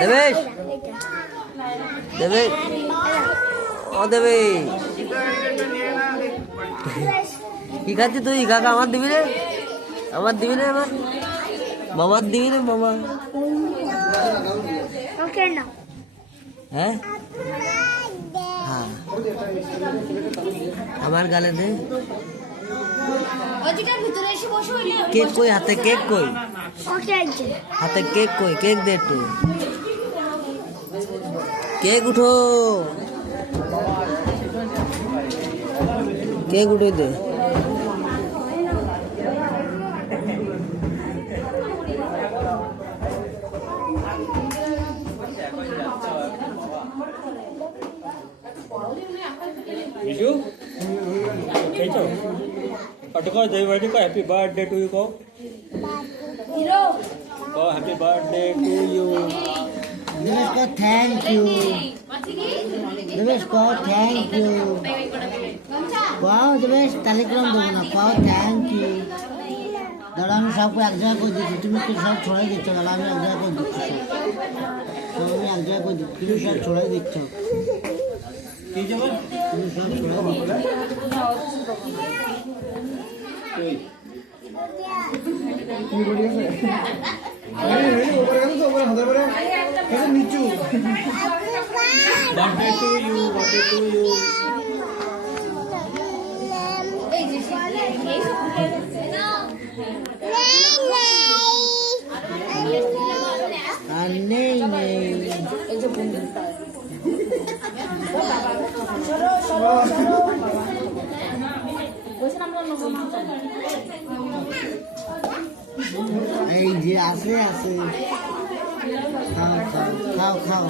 দেবেশ দেবে ও দেবে কি খাচ্ছিস তুই? কাকা আমার দিবি রে, আমার দিবি রে, আমার মামার দিবি রে, মামা। হ্যাঁ হ্যাঁ আমার গালে দে। কেক কই? হাতে কেক কই? হাতে কেক কই? কেক দে একটু। কেক উঠো, কেক উঠে দে। विशु कैचो अटको देवड़ी को हैप्पी बर्थडे टू यू को happy birthday to you. Dinesh को थैंक यू, दिनेश को थैंक यू। पाओ दिनेश टेलीग्राम देबो ना, पाओ थैंक यू। दादा আমি সবকে এক জায়গায় করে দিচ্ছি, তুমি তো সব ছড়াই দিচ্ছ। দাদা আমি এক জায়গায় করে দিচ্ছি, সব আমি এক জায়গায় করে দিচ্ছি, তুমি সব ছড়াই দিচ্ছ। তুমি সব ছড়াই দিচ্ছ। কি বলিয়েছে? আরে ওপরে গেল তো, ওপরে হতে পারে এখন নিচু। Birthday to you, birthday to you. আর নেই নেই এই যে আছে আছে, খাও খাও খাও খাও।